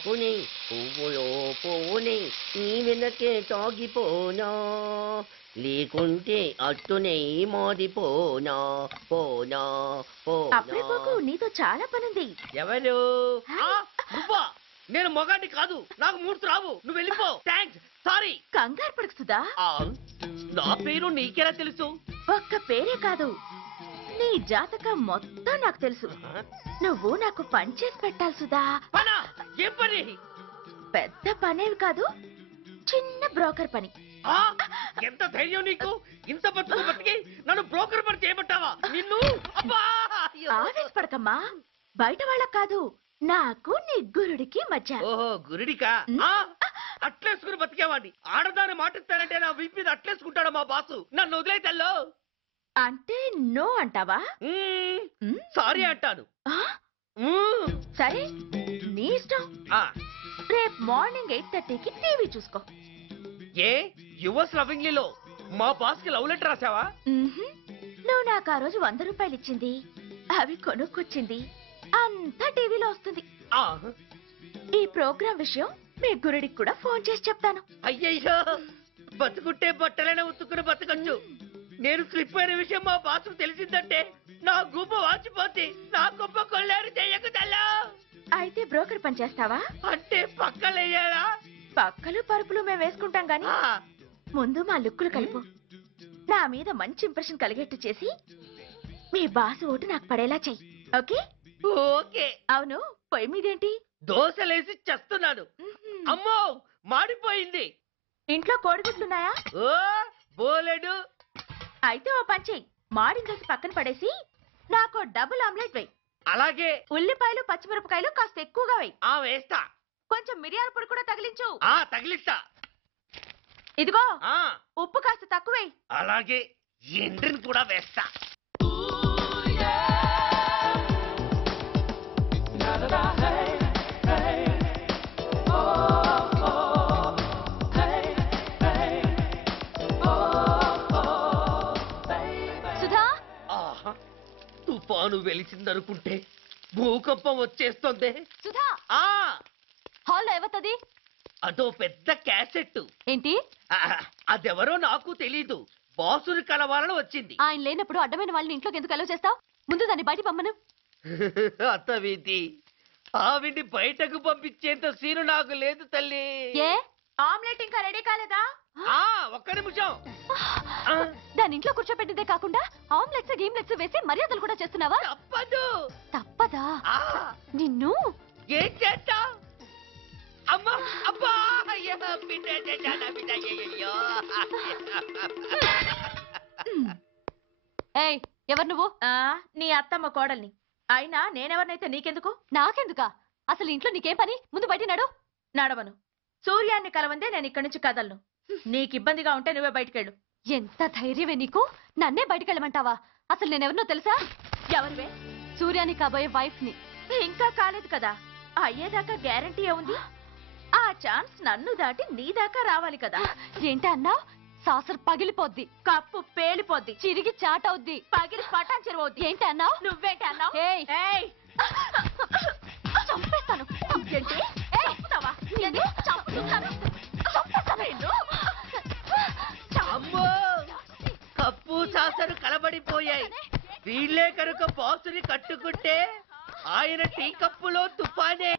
ఆకుని పువ్వులో పువ్వుని నీ వెనకే తాగిపోనా లేకుంటే అట్టునే మోదిపోనా పోనా అప్పుడే పోకు, నీతో చాలా పనుంది. ఎవరు నువ్వా? నేను మొగాడి కాదు, నాకు మూర్తి రావు. నువ్వు వెళ్ళిపో. Thanks, sorry. కంగారు పడకు సుధా. నా పేరు నీకెలా తెలుసు? ఒక్క పేరే కాదు, నీ జాతకం మొత్తం నాకు తెలుసు. నువ్వు నాకు పని చేసి పెట్టాలి సుధా. పనా? ఏం పని? పెద్ద పనేవి కాదు, చిన్న బ్రోకర్ పని. ఎంత ధైర్యం నీకు? ఇంత బతుకు బతికి నన్ను బ్రోకర్ పని చేయబట్టావా? నిన్ను ఆవేశపడకమ్మా, బయట వాళ్ళకి కాదు, నాకు నీ గురుడికి మధ్య. ఓహో, గురుడికా? అట్లేసుకుని బతికేవాడిని. ఆడదాని మాటిస్తానంటే నా వీపు మీద అట్లేసుకుంటాడు మా బాసు. నన్ను వదిలేతల్లో. అంటే నో అంటావా? సారీ అంటాను. సరే, నీ ఇష్టం. రేపు మార్నింగ్ 8:30కి టీవీ చూసుకో. ఏ యువర్స్ లవింగ్లీలో మా బాస్ కి లవ్ లెటర్ రాసావా? నువ్వు నాకు ఆ రోజు 100 రూపాయలు ఇచ్చింది, అవి కొనుక్కొచ్చింది అంతా టీవీలో వస్తుంది. ఈ ప్రోగ్రాం విషయం మీ గురుడికి కూడా ఫోన్ చేసి చెప్తాను. అయ్యయ్యో, బతుకుంటే బట్టలైనా ఉత్తుకుని బతకచ్చు. నేను స్లిప్ అయిన విషయం మా బాసు తెలిసిందంటే నా గుబ్బ వాచిపోతే నా గొప్ప కొల్లారు చెయ్యకుదల్లా. అయితే బ్రోకర్ పని చేస్తావా? అంటే పక్కలేయాలా? పక్కలు పరుపులు మేము వేసుకుంటాం గాని ముందు మా లుక్కులు కలుపు. నా మీద మంచి ఇంప్రెషన్ కలిగేట్టు చేసి మీ బాసు ఓటు నాకు పడేలా చెయ్యి. ఓకే? ఓకే. అవును, పొయ్యి మీదేంటి? దోశలేసి చేస్తున్నాను. అమ్మో, మాడిపోయింది. ఇంట్లో కోడిగుడ్లున్నాయా? ఓ బోలెడు. అయితే ఓ పని చెయ్యి, మాడిన దోశ పక్కన పడేసి నాకు డబుల్ ఆమ్లెట్ వేయి. అలాగే. ఉల్లిపాయలు పచ్చిమిరపకాయలు కాస్త ఎక్కువగా వేయి. వేస్తా. కొంచెం మిరియాల పొడి కూడా తగిలించు. తగిలిస్తా. ఇదిగో ఉప్పు కాస్త తక్కువే. అలాగే, ఎండ్రిని కూడా వేస్తా. సుధా, తుఫాను వెలిసిందనుకుంటే భూకంపం వచ్చేస్తుంది. సుధా, హాల్లో ఏవతది? అదో పెద్ద క్యాసెట్. ఏంటి? అదెవరో నాకు తెలీదు. బాసుని కలవాలని వచ్చింది. ఆయన లేనప్పుడు అడ్డమైన వాళ్ళని ఇంట్లోకి ఎందుకు అలౌ చేస్తావు? ముందు దాన్ని బయట పంపను. అత్తవీతి, ఆవిడ్ని బయటకు పంపించేంత సీను నాకు లేదు తల్లి. ఏ ఆమ్లెట్ ఇంకా రెడీ కాలేదా? ఒక్క నిమిషం. దాని ఇంట్లో కూర్చోపెట్టిందే కాకుండా ఆమ్లెట్స్ గేమ్లెట్స్ వేసి మర్యాదలు కూడా చేస్తున్నావా? తప్పదు. తప్పదా? నిన్ను ఏం చేస్తా? అమ్మా, అబ్బా, ఏయ్, ఎవరు నువ్వు? నీ అత్తమ్మ కోడల్ని. అయినా నేనెవరినైతే నీకెందుకు? నాకెందుకా? అసలు ఇంట్లో నీకేం పని? ముందు బయట నడు. నడవను. సూర్యాన్ని కలవందే నేను ఇక్కడి నుంచి కదలను. నీకు ఇబ్బందిగా ఉంటే నువ్వే బయటకెళ్ళు. ఎంత ధైర్యమే నీకు? నన్నే బయటకెళ్ళమంటావా? అసలు నేనెవరినో తెలుసా? ఎవరివే? సూర్యాని కాబోయే వైఫ్ ని. ఇంకా కాలేదు కదా, అయ్యేదాకా గ్యారంటీ ఏముంది? ఆ ఛాన్స్ నన్ను దాటి నీ దాకా రావాలి కదా. ఏంటి అన్నా? సాసర్ పగిలిపోద్ది, కప్పు పేలిపోద్ది, చిరిగి చాటవుద్ది, పగిలి పటాన్ చెరువవుద్ది. ఏంటి అన్నావు? నువ్వేంటి అన్నావు? చంపేస్తాను. అమ్మో, కప్పు సాసరు కలబడిపోయాయి. వీళ్ళే కనుక బాసుని కట్టుకుంటే ఆయన టీ కప్పులో తుఫానే.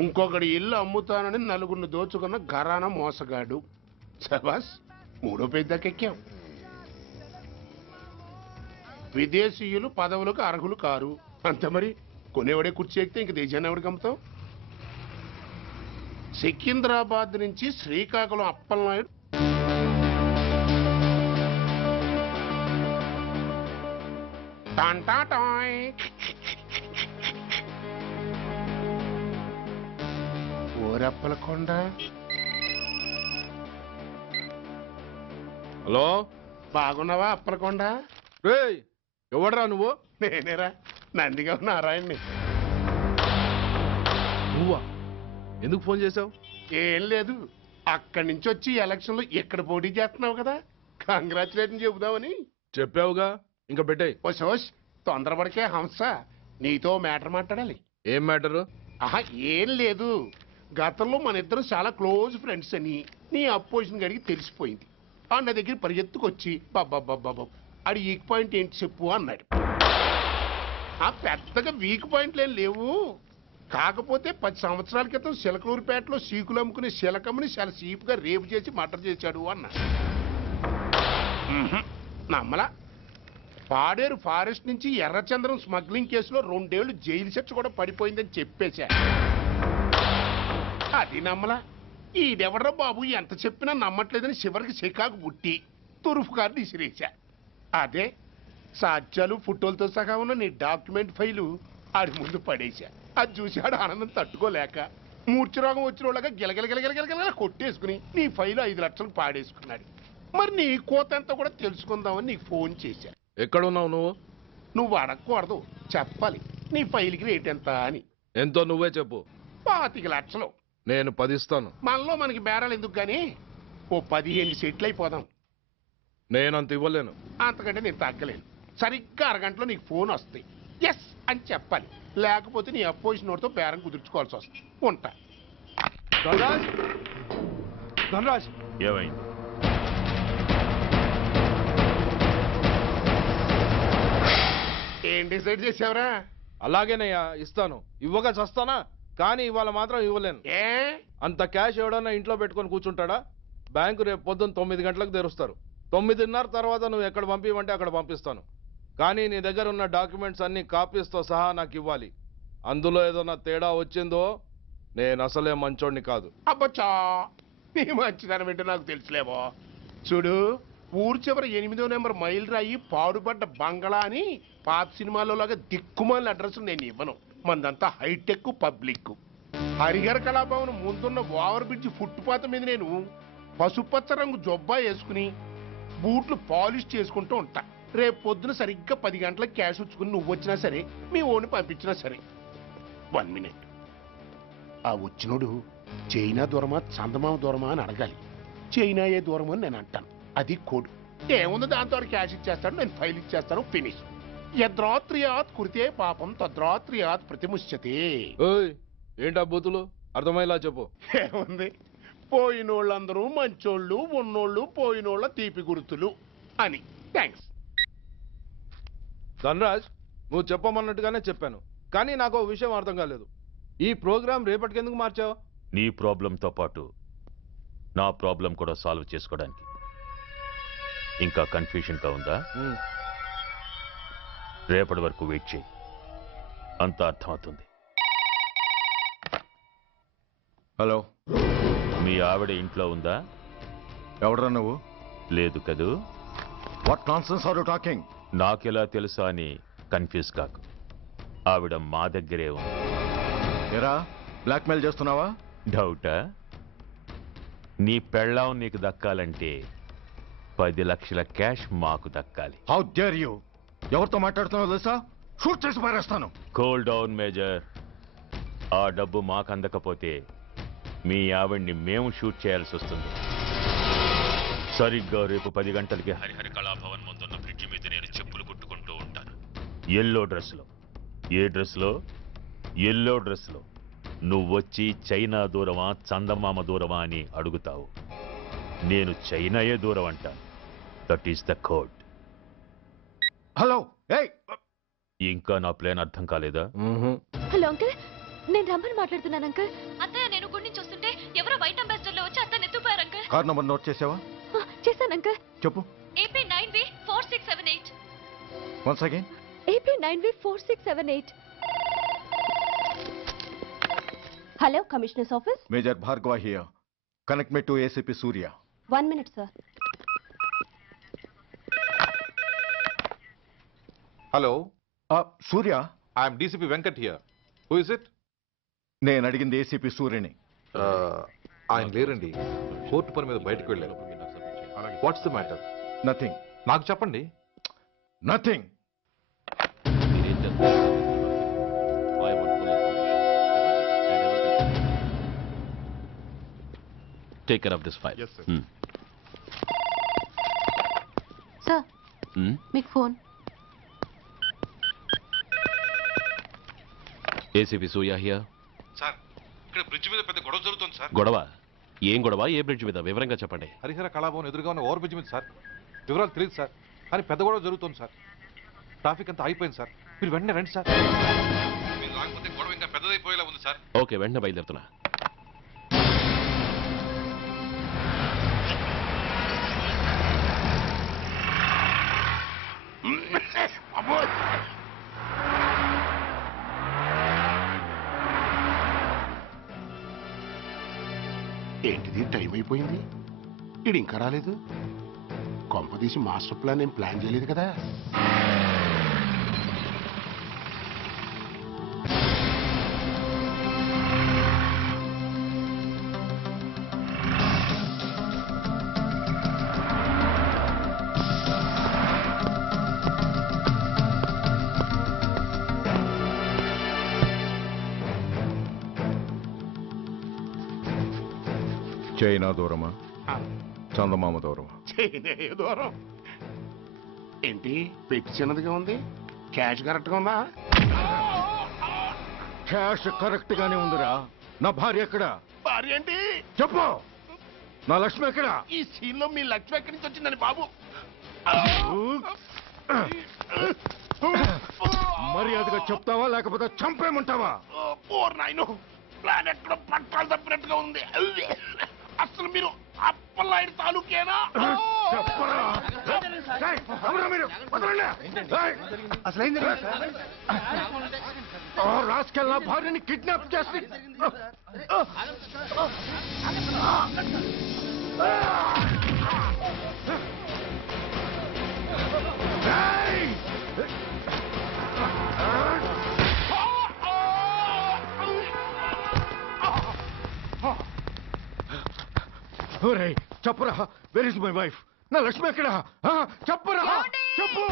ఇంకొకటి ఇల్లు అమ్ముతానని నలుగురిని దోచుకున్న ఘరానా మోసగాడు. శబాస్, 3వ పేజీ దాకా ఎక్కాం. విదేశీయులు పదవులకు అర్హులు కారు. అంతే మరి, కొనేవాడే కుర్చీ ఎక్కితే ఇంక దేశాన్ని ఎవరికి అమ్ముతాం? సికింద్రాబాద్ నుంచి శ్రీకాకుళం అప్పలనాయుడు టాంటాటాయ్. ఓరప్పలకొండ. హలో, బాగున్నావా అప్పలకొండ? రేయ్, ఎవడరా నువ్వు? నేనేరా, నందిగా నారాయణ్ని. నువ్వా? ఎందుకు ఫోన్ చేసావు? ఏం లేదు, అక్కడి నుంచి వచ్చి ఎలక్షన్ లో ఇక్కడ పోటీ చేస్తున్నావు కదా, కంగ్రాచులేషన్ చెబుదామని. చెప్పావుగా, ఇంకా పెట్టాయి. ఓ సోష్, తొందరపడికే హంస, నీతో మ్యాటర్ మాట్లాడాలి. ఏం మ్యాటరు? ఆహా, ఏం లేదు. గతంలో మన ఇద్దరు చాలా క్లోజ్ ఫ్రెండ్స్ అని నీ అపోజిషన్ గడికి తెలిసిపోయింది. ఆ నా దగ్గర పరిగెత్తుకొచ్చి బాబా ఆడి వీక్ పాయింట్ ఏంటి చెప్పు అన్నాడు. ఆ పెద్దగా వీక్ పాయింట్లు ఏం లేవు, కాకపోతే 10 సంవత్సరాల క్రితం చిలకలూరుపేటలో సీకులు అమ్ముకునే శిలకమ్మని చాలా సీపుగా రేపు చేసి మర్డర్ చేశాడు అన్నా. నమ్మలా. పాడేరు ఫారెస్ట్ నుంచి ఎర్రచంద్రం స్మగ్లింగ్ కేసులో 2 ఏళ్లు జైలు శిక్ష కూడా పడిపోయిందని చెప్పేశా. అది నమ్మలా. ఈడెవడ్రా బాబు ఎంత చెప్పినా నమ్మట్లేదని చివరికి చికాకు పుట్టి తురుపు కార్డు ఇసిరేశా. అదే సాక్ష్యాలు ఫోటోలతో సహా ఉన్న నీ డాక్యుమెంట్ ఫైలు ఆడి ముందు పడేశా. అది చూశాడు ఆనందం తట్టుకోలేక మూర్ఛరోగం వచ్చిన వాళ్ళగా గిలగిలగిలగిలగిలగిల కొట్టేసుకుని నీ ఫైలు 5 లక్షలు పాడేసుకున్నాడు. మరి నీ కోతంతా కూడా తెలుసుకుందామని నీకు ఫోన్ చేశా. ఎక్కడున్నావు నువ్వు? నువ్వు అడగకూడదు, చెప్పాలి. నీ ఫైల్కి రేట్ ఎంత అని. ఎంతో నువ్వే చెప్పు. 25 లక్షలు. నేను 10 ఇస్తాను. మనలో మనకి బేరాలు ఎందుకు గానీ ఓ 15 సెటిల్ అయిపోదాం. నేనంత ఇవ్వలేను. అంతకంటే నేను తగ్గలేను. సరిగ్గా అరగంటలో నీకు ఫోన్ వస్తాయి. ఎస్ అని చెప్పాలి, లేకపోతే నీ అపోజిషన్ నోటితో బేరం కుదుర్చుకోవాల్సి వస్తుంది. ఉంటా. ధనరాజ్, ధనరాజ్, ఏమైంది? ఏం డిసైడ్ చేసావురా? అలాగేనయ్యా, ఇస్తాను. ఇవ్వగా చస్తానా, కానీ ఇవాళ మాత్రం ఇవ్వలేను. ఏ అంత క్యాష్ ఎవడన్నా ఇంట్లో పెట్టుకొని కూర్చుంటాడా? బ్యాంకు రేపు పొద్దున్న 9 గంటలకు తెరుస్తారు. 9:30 తర్వాత నువ్వు ఎక్కడ పంపివంటే అక్కడ పంపిస్తాను. కానీ నీ దగ్గర ఉన్న డాక్యుమెంట్స్ అన్ని కాపీస్తో సహా నాకు ఇవ్వాలి. అందులో ఏదైనా తేడా వచ్చిందో నేను అసలే మంచోడిని కాదు. అబ్బచ్చా, నీ మంచిదనం ఏంటో నాకు తెలుసులేమో. చూడు, ఊరు చివరి 8వ నెంబర్ మైల్ రాయి పాడుపడ్డ బంగళా అని పాత సినిమాలో లాగా దిక్కుమాలిన అడ్రస్ నేను ఇవ్వను. మందంతా హైటెక్ పబ్లిక్. హరిహర కళాభవన్ ముందున్న ఓవర్ బ్రిడ్జ్ ఫుట్పాత్ మీద నేను పసుపచ్చ రంగు జొబ్బా వేసుకుని బూట్లు పాలిష్ చేసుకుంటూ ఉంటా. రేపు పొద్దున సరిగ్గా 10 గంటలకు క్యాష్ ఉంచుకుని నువ్వు వచ్చినా సరే, మీ ఓని పంపించినా సరే. 1 మినిట్. ఆ వచ్చినోడు చైనా దూరమా చందమామ దూరమా అని అడగాలి. చైనా ఏ దూరం అని నేను అంటాను. అది కోడ్. ఏముంది, దాంతో క్యాష్ ఇచ్చేస్తాడు, నేను ఫైల్ ఇచ్చేస్తాను, ఫినిష్. యద్రాత్రియాత్ కురితే పాపం తద్రాత్రియాత్ ప్రతిముష్యతే. ఏంటా బూతులు? అర్థమయ్యేలా చెప్పు. ఏముంది, పోయినోళ్ళందరూ మంచోళ్ళు, ఉన్నోళ్ళు పోయినోళ్ళ తీపి గుర్తులు అని. థ్యాంక్స్. ధనరాజ్, నువ్వు చెప్పమన్నట్టుగానే చెప్పాను, కానీ నాకు ఒక విషయం అర్థం కాలేదు. ఈ ప్రోగ్రాం రేపటికి ఎందుకు మార్చావు? నీ ప్రాబ్లంతో పాటు నా ప్రాబ్లం కూడా సాల్వ్ చేసుకోవడానికి. ఇంకా కన్ఫ్యూషన్గా ఉందా? రేపటి వరకు వెయిట్ చేయి, అంతా అర్థమవుతుంది. హలో, మీ ఆవిడ ఇంట్లో ఉందా? ఎవడరా నువ్వు? లేదు కదూ. What nonsense are you talking? నాకెలా తెలుసా అని కన్ఫ్యూజ్ కాకు. ఆవిడ మా దగ్గరే ఉంది. ఎరా, బ్లాక్మెయిల్ చేస్తున్నావా? డౌటా? నీ పెళ్ళాం నీకు దక్కాలంటే 10 లక్షల క్యాష్ మాకు దక్కాలి. How dare you! ఎవరితో మాట్లాడుతున్నావో తెలుసా? షూట్ చేసి పారేస్తాను. Cool down major. ఆ డబ్బు మాకు అందకపోతే మీ ఆవిడ్ని మేము షూట్ చేయాల్సి వస్తుంది. సరిగ్గా రేపు 10 గంటలకి హరిహర కళాభవన్ ముందున్న బ్రిడ్జి మీద నేను చెప్పులు కుట్టుకుంటూ ఉంటాను. ఎల్లో డ్రెస్లో. ఏ డ్రెస్లో? ఎల్లో డ్రెస్లో. నువ్వొచ్చి చైనా దూరమా చందమామ దూరమా అని అడుగుతావు. నేను చైనాయే దూరం అంటాను. That is the code. Hello, ఏయ్! ఇంకా నా ప్లాన్ అర్థం కాలేదా? హలో అంకుల్, నేను రమ్మని మాట్లాడుతున్నాను అంకుల్. అత్తయ్య, నేను గుడి నుంచి వస్తుంటే ఎవరో వైట్ అంబాసిడర్ లో వచ్చి అత్తని ఎత్తుపోయారు అంకుల్. కార్ నంబర్ నోట్ చేసావా? చేశాను అంకుల్. చెప్పు. AP 9V4678. Once again. AP 9V4678. Hello, commissioners office. Major Bhargava here. Connect me to ACP Surya. 1 minute sir. Hello, Surya. I'm DCP Venkat here. Who is it? నేను అడిగింది ACP సూర్యని. ఆయన లేరండి, court పని మీద బయటకు వెళ్ళారు. What's the matter? నథింగ్. నాకు చెప్పండి. Nothing. Take care of this file. Sir, మీకు phone. ACP Surya here. Sir ఇక్కడ బ్రిడ్జ్ మీద పెద్ద గొడవ జరుగుతుంది సార్. గొడవ? ఏం గొడవ? ఏ బ్రిడ్జ్ మీద? వివరంగా చెప్పండి. హరిహర కళాభవన్ ఎదురుగా ఉన్న ఓవర్ బ్రిడ్జ్ మీద సార్. వివరాలు తెలియదు సార్, కానీ పెద్ద గొడవ జరుగుతుంది సార్. ట్రాఫిక్ అంతా అయిపోయింది సార్. మీరు వెంటనే రండి సార్. మీరు రాకపోతే గొడవ ఇంకా పెద్దదైపోయేలా ఉంది సార్. ఓకే, వెంటనే బయలుదేరుతున్నా. ఏంటిది, టైం అయిపోయింది, ఇది ఇంకా రాలేదు. కొంపదీసి మాస్టర్ ప్లాన్ ఏం ప్లాన్ చేయలేదు కదా. చైనా దూరమా, చందమామ దూరమా? చైనా దూరం ఏంటి, పెట్టి చిన్నదిగా ఉంది, క్యాష్ కరెక్ట్గా ఉందా? క్యాష్ కరెక్ట్ గానే ఉందిరా. నా భార్య ఎక్కడ? భార్య ఏంటి చెప్పు. నా లక్ష్మి ఎక్కడ? ఈ సీన్ లో మీ లక్ష్మి ఎక్కడి నుంచి వచ్చిందని బాబు? మర్యాదగా చెప్తావా లేకపోతే చంపేమంటావా? పోర్ నాయను, ప్లాన్ ఎక్కడ పట్టాలు తప్పినట్టుగా ఉంది. అసలు మీరు అప్పలాయుడు తాలూకేనా? రాసుకెళ్ళ భార్యని కిడ్నాప్ చేసి చెప్పరా, వెర్ ఇస్ మై వైఫ్? నా లక్ష్మి ఎక్కడ? చెప్పరా, చెప్పు.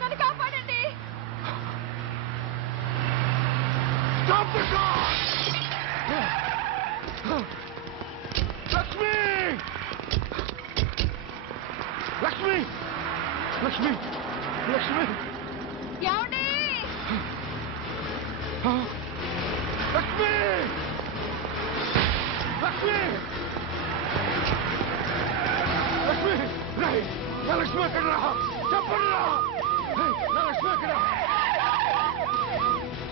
నన్ను కాపాడండి. లక్ష్మి, లక్ష్మి, లక్ష్మి, లక్ష్మి, ఏమండి? లక్ష్మి, లక్ష్మి, లక్ష్మి, రాయ్, నా లక్ష్మి ఎక్కడ? చెప్పండి రా, నా లక్ష్మి ఎక్కడ?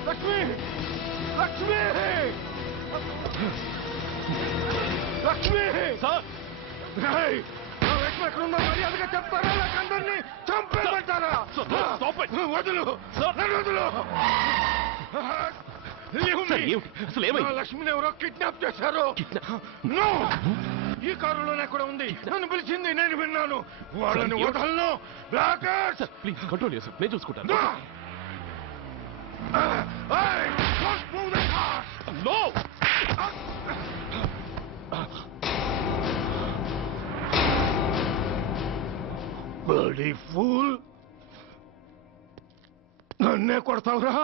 లక్ష్మి, లక్ష్మి, లక్ష్మి, రాయ్, నా లక్ష్మి ఎక్కడ ఉందో మర్యాదగా చెప్తారా లేక అందరినీ చంపేమంటారా? వదులు, నన్ను వదులు. లక్ష్మిని ఎవరో కిడ్నాప్ చేశారు. ఈ కారులోనే కూడా ఉంది. నన్ను పిలిచింది, నేను విన్నాను. వాళ్ళని వదలను. ప్లీజ్ కంట్రోల్ చేసి నేను చూసుకుంటాను. బడీ ఫూల్, నన్నే కొడతావురా?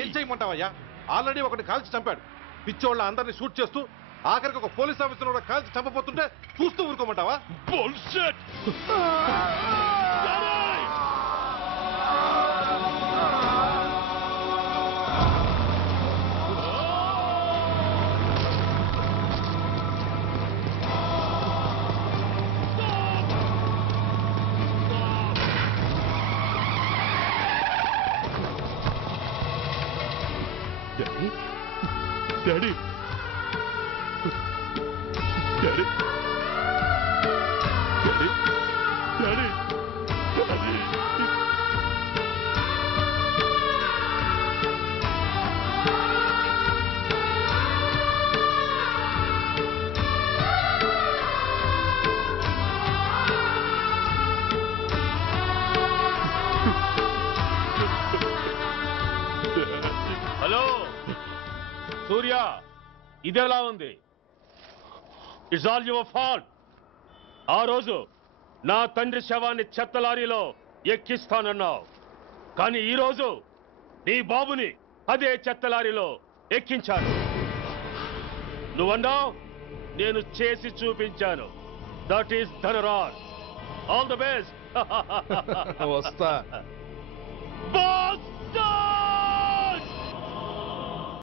ఏం చేయమంటావయ్యా? ఆల్రెడీ ఒకటి కాల్చి చంపాడు. పిచ్చోళ్ళ అందరినీ షూట్ చేస్తూ ఆఖరికి ఒక పోలీస్ ఆఫీసర్ కూడా కాల్చి చంపబోతుంటే చూస్తూ ఊరుకోమంటావా? Daddy, daddy, daddy, daddy, daddy. Hello Surya, ఇదెలా ఉంది? It's all your fault. ఆ రోజు నా తండ్రి శవాన్ని చెత్త లారీలో ఎక్కిస్తానన్నావు. కానీ ఈరోజు నీ బాబుని అదే చెత్త లారీలో ఎక్కించాను. నువ్వన్నావు, నేను చేసి చూపించాను. That is Dhanraj. All the best. వస్తా. బాస్